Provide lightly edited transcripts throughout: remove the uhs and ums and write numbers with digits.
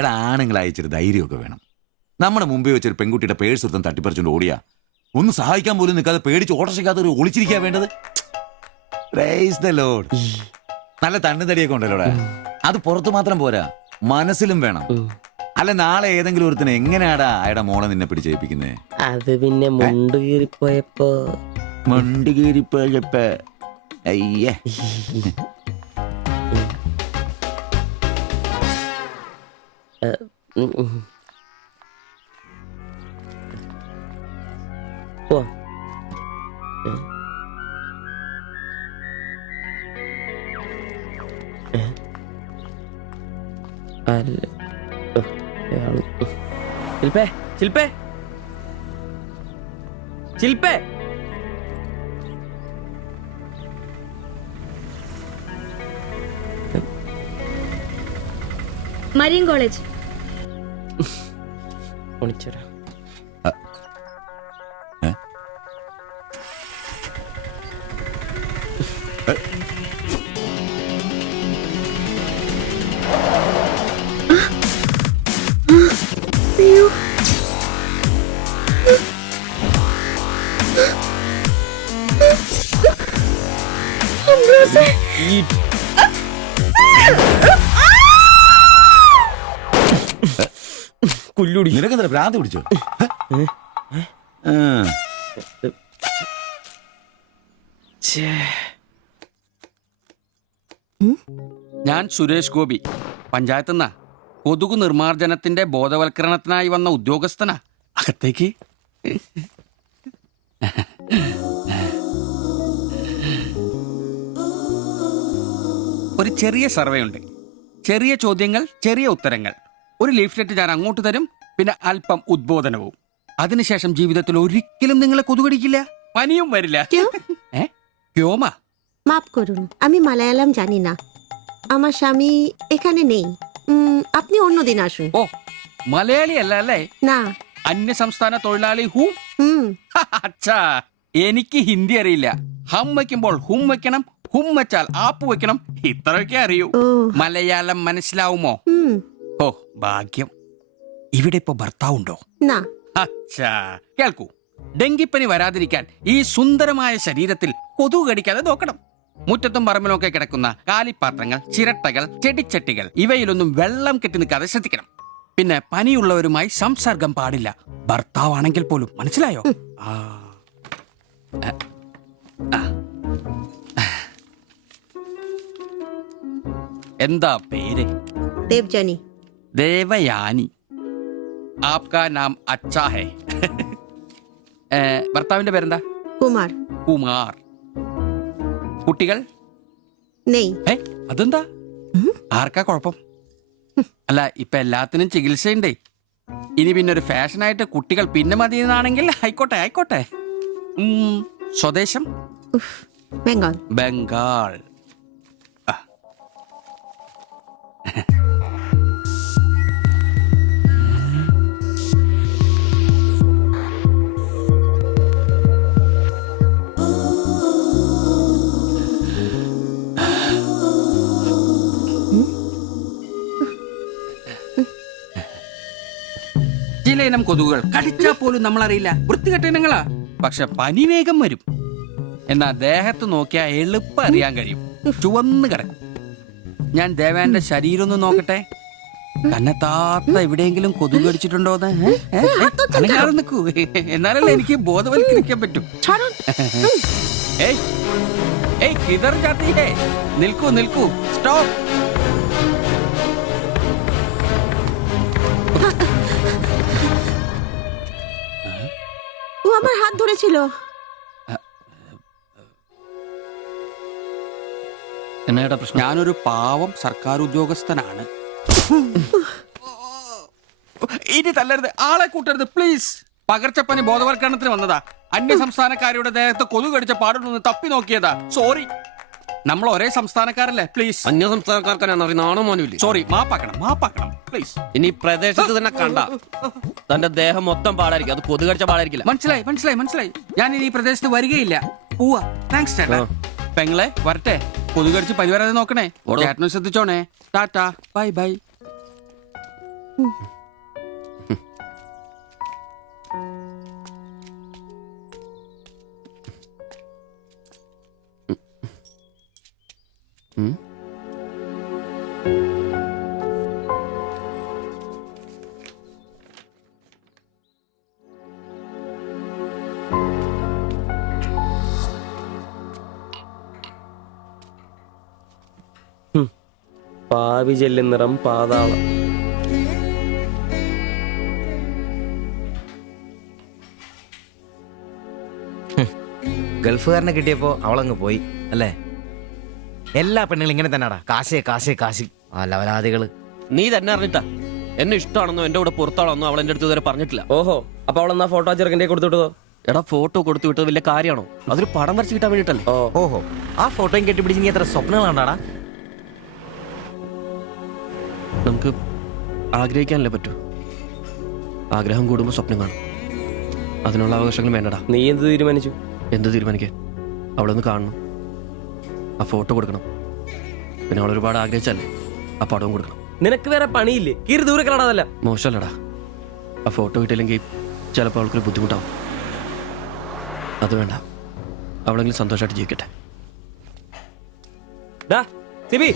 എടാ, ആണുങ്ങൾ അയച്ചൊരു ധൈര്യമൊക്കെ വേണം. നമ്മുടെ മുമ്പേ വെച്ചൊരു പെൺകുട്ടിയുടെ പേഴ്സ് ഒരുത്തം തട്ടിപ്പറിച്ചുകൊണ്ട് ഓടിയാ ഒന്ന് സഹായിക്കാൻ പോലും നിൽക്കാതെ പേടിച്ച് ഓട്ടർഷയ്ക്കകത്ത് ഒരു ഒളിച്ചിരിക്കാ വേണ്ടത്. Praise the Lord. നല്ല തണ്ണുതടിയൊക്കെ ഉണ്ടല്ലോടാ. അത് പുറത്ത് മാത്രം പോരാ, മനസ്സിലും വേണം. അല്ല, നാളെ ഏതെങ്കിലും ഒരുത്തിന് എങ്ങനെയാടാ അയാളുടെ മോളെ നിന്നെ പിടിച്ചേൽപ്പിക്കുന്നേ? അത് പിന്നെ മുണ്ട് കീറിപ്പോയപ്പോ അയ്യേ. പോ. ശിൽപ്പേ, ശിൽപ്പേ, ശിൽപ്പേ. Marian college. ഒളിച്ചോരാ. കുല്ലുടി. നിനക്കെന്താ ഭ്രാന്ത് പിടിച്ചോ? ഞാൻ സുരേഷ് ഗോപി, പഞ്ചായത്ത് കൊതുകു നിർമ്മാർജ്ജനത്തിന്റെ ബോധവൽക്കരണത്തിനായി വന്ന ഉദ്യോഗസ്ഥനാ. അകത്തേക്ക്. ഒരു ചെറിയ സർവേ ഉണ്ട്. ചെറിയ ചോദ്യങ്ങൾ, ചെറിയ ഉത്തരങ്ങൾ. ഒരു ലീഫ്ലെറ്റ് ഞാൻ അങ്ങോട്ട് തരും, പിന്നെ അല്പം ഉദ്ബോധനവും. അതിനുശേഷം ജീവിതത്തിൽ ഒരിക്കലും നിങ്ങളെ കൊതുകടിക്കില്ല, പനിയും വരില്ല. ക്യോമാ? মাফ করুন, আমি মালায়ালাম জানি না, আমার স্বামী এখানে নেই, আপনি অন্যদিন আসুন। ഓ, മലയാളി അല്ല അല്ലേ? না। അന്യ സംസ്ഥാന തൊഴിലാളി ഹൂ? അച്ഛാ, എനിക്ക് ഹിന്ദി അറിയില്ല. ഹം വയ്ക്കുമ്പോൾ ഹും വെക്കണം, ഹും വെച്ചാൽ ആപ്പ് വെക്കണം, ഇത്രയൊക്കെ അറിയൂ. മലയാളം മനസ്സിലാവുമോ? ഓ, ഭാഗ്യം. ഇവിടെ ഇപ്പൊ ഭർത്താവുണ്ടോ? അച്ഛാ, കേൾക്കൂ. ഡെങ്കിപ്പനി വരാതിരിക്കാൻ ഈ സുന്ദരമായ ശരീരത്തിൽ കൊതുക് കടിക്കാതെ നോക്കണം. മുറ്റത്തും പറമ്പിലൊക്കെ കിടക്കുന്ന കാലിപ്പാത്രങ്ങൾ, ചിരട്ടകൾ, ചെടിച്ചട്ടികൾ, ഇവയിലൊന്നും വെള്ളം കെട്ടി നിൽക്കാതെ ശ്രദ്ധിക്കണം. പിന്നെ പനിയുള്ളവരുമായി സംസർഗം പാടില്ല, ഭർത്താവാണെങ്കിൽ പോലും. മനസ്സിലായോ? എന്താ പേര്? ദേവ്ജാനി. ദേവയാനി. ആപ്കാ നാം അച്ഛാ ഹേ. ഭർത്താവിന്റെ പേരെന്താ? കുമാർ. കുമാർ. കുട്ടികൾ? നെയ്. അതെന്താ? ആർക്കാ കുഴപ്പം? അല്ല, ഇപ്പൊ എല്ലാത്തിനും ചികിത്സയുണ്ടേ. ഇനി പിന്നെ ഒരു ഫാഷനായിട്ട് കുട്ടികൾ പിന്നെ മതിയെന്നാണെങ്കിൽ ആയിക്കോട്ടെ, ആയിക്കോട്ടെ. സ്വദേശം? ബംഗാൾ. ബംഗാൾ. ചില ഇനം കൊതുകുകൾ കടിച്ചാൽ പോലും നമ്മളറിയില്ല, വൃത്തികെട്ട ഇനങ്ങളാ. പക്ഷെ പനി വേഗം വരും. എന്നാ ദേഹത്ത് നോക്കിയാൽ എളുപ്പം അറിയാൻ കഴിയും, ചുവന്ന് കിടക്കും. ഞാൻ ദേവാന്റെ ശരീരം ഒന്ന് നോക്കട്ടെ. തന്നെ താത്ത എവിടെയെങ്കിലും കൊതുക് കടിച്ചിട്ടുണ്ടോന്ന്? അനങ്ങാതെ നിൽക്കൂ, എന്നാലല്ലേ എനിക്ക് ബോധവൽക്കരിക്കാൻ പറ്റും. കിതർ ജാത്തി ഹേ. നിൽക്കൂ, നിൽക്കൂ, സ്റ്റോപ്പ്. ও আমার হাত ধরেছিল। എന്നേടാ പ്രശ്നം? ഞാനൊരു പാവം സർക്കാർ ഉദ്യോഗസ്ഥനാണ്. ഇനി തല്ലരുത്, ആളെ കൂട്ടരുത് പ്ലീസ്. പകർച്ചപ്പനി ബോധവൽക്കരണത്തിന് വന്നതാ. അന്യ സംസ്ഥാനക്കാരുടെ ദേഹത്ത് കൊതുക് കടിച്ച പാടുണ്ടെന്ന് തപ്പി നോക്കിയതാ. സോറി. നമ്മൾ ഒരേ സംസ്ഥാനക്കാരല്ലേ, പ്ലീസ്. അന്യ സംസ്ഥാനക്കാർക്കാണ്. സോറി, മാപ്പാക്കണം, മാപ്പാക്കണം പ്ലീസ്. ഇനി പ്രദേശത്ത് തന്നെ കണ്ട തന്റെ ദേഹം മൊത്തം പാടായിരിക്കും, അത് കൊതുക് കടിച്ച പാടായിരിക്കില്ല. മനസ്സിലായി, മനസ്സിലായി, മനസ്സിലായി. ഞാൻ ഇനി ഈ പ്രദേശത്ത് വരികയില്ല. പോവാ. താങ്ക്സ് ചേട്ടാ. പെങ്ങളെ വരട്ടെ. കൊതുക് കടിച്ച് പനി വരാതെ നോക്കണേ. ചേട്ടനും ശ്രദ്ധിച്ചോണേ. Tata, bye bye. പാവി ജെല്ലിൻ നിറം പാതാളം. ഗൾഫുകാരനെ കിട്ടിയപ്പോ അവളങ്ങ് പോയി അല്ലേ? എല്ലാ പെണ്ണുങ്ങളും ഇങ്ങനെ തന്നെയാടാ, കാശേ കാശേ കാശ്. ആ ലവലാദികള്. നീ തന്നെ അറിഞ്ഞിട്ടാ എന്നെ ഇഷ്ടമാണെന്നോ എന്റെ കൂടെ പുറത്താണെന്നോ അവൾ എന്റെ അടുത്ത് ഇതുവരെ പറഞ്ഞിട്ടില്ല. ഓഹോ, അപ്പൊ അവളെന്നാ ഫോട്ടോ ചെറുക്കൻ്റെ കൊടുത്തുവിട്ടതോ? എടാ ഫോട്ടോ കൊടുത്തു വിട്ടത് വലിയ കാര്യമാണോ? അതൊരു പടം വരച്ച് കിട്ടാൻ വേണ്ടിട്ടല്ലേ. ഓഹോ, ആ ഫോട്ടോയും കെട്ടിപ്പിടിച്ച് നീ എത്ര സ്വപ്നങ്ങൾ കണ്ടാടാ? നമുക്ക് ആഗ്രഹിക്കാനല്ലേ പറ്റൂ. ആഗ്രഹം കൂടുമ്പോൾ സ്വപ്നം കാണും. അതിനുള്ള അവകാശങ്ങൾ വേണ്ടടാ. നീ എന്ത് തീരുമാനിച്ചു? എന്ത് തീരുമാനിക്കാൻ? അവളൊന്ന് കാണണം, ആ ഫോട്ടോ കൊടുക്കണം, പിന്നെ അവൾ ഒരുപാട് ആഗ്രഹിച്ചല്ലേ ആ പടവും കൊടുക്കണം. നിനക്ക് വേറെ പണിയില്ലേ? കീറി ദൂരെ കളടാതല്ല. മോശമല്ലടാ, ആ ഫോട്ടോ കിട്ടിയില്ലെങ്കിൽ ചിലപ്പോൾ അവൾക്കൊരു ബുദ്ധിമുട്ടാവും. അത് വേണ്ട, അവളെങ്കിലും സന്തോഷമായിട്ട് ജീവിക്കട്ടെ. ഡാ സിബി,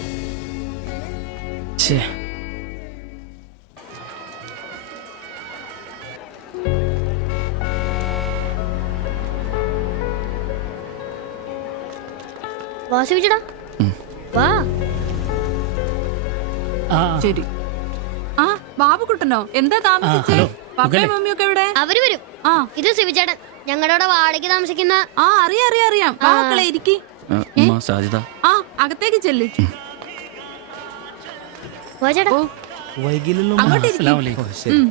വാസിച്ചടാ വാ. ശരി. ആ ബാബുക്കുട്ടനോ, എന്താ താമസിച്ചേ? പപ്പയും മമ്മിയൊക്കെ എവിടെ? അവര് വരും. ആ ഇത് സിവിചേട്ടൻ, ഞങ്ങളുടെ വാടകയ്ക്ക് താമസിക്കുന്ന. ആ അറിയാം. മക്കളെ ഇരിക്കി. സാജിത, ആ അകത്തേക്ക് ചെല്ല്. വാ ചേട്ടാ. ഓ അങ്ങോട്ട് ഇരിക്ക്. ഉം.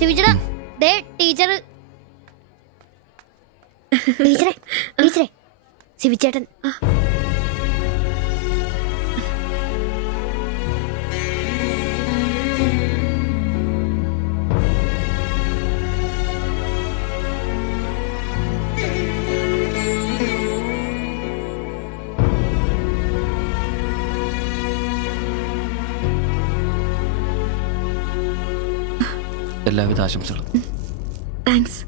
സിവിചേട്ടാ, ദേ ടീച്ചറെ സിവിചേട്ടൻ. എല്ലാവിധ ആശംസകളും. താങ്ക്സ്.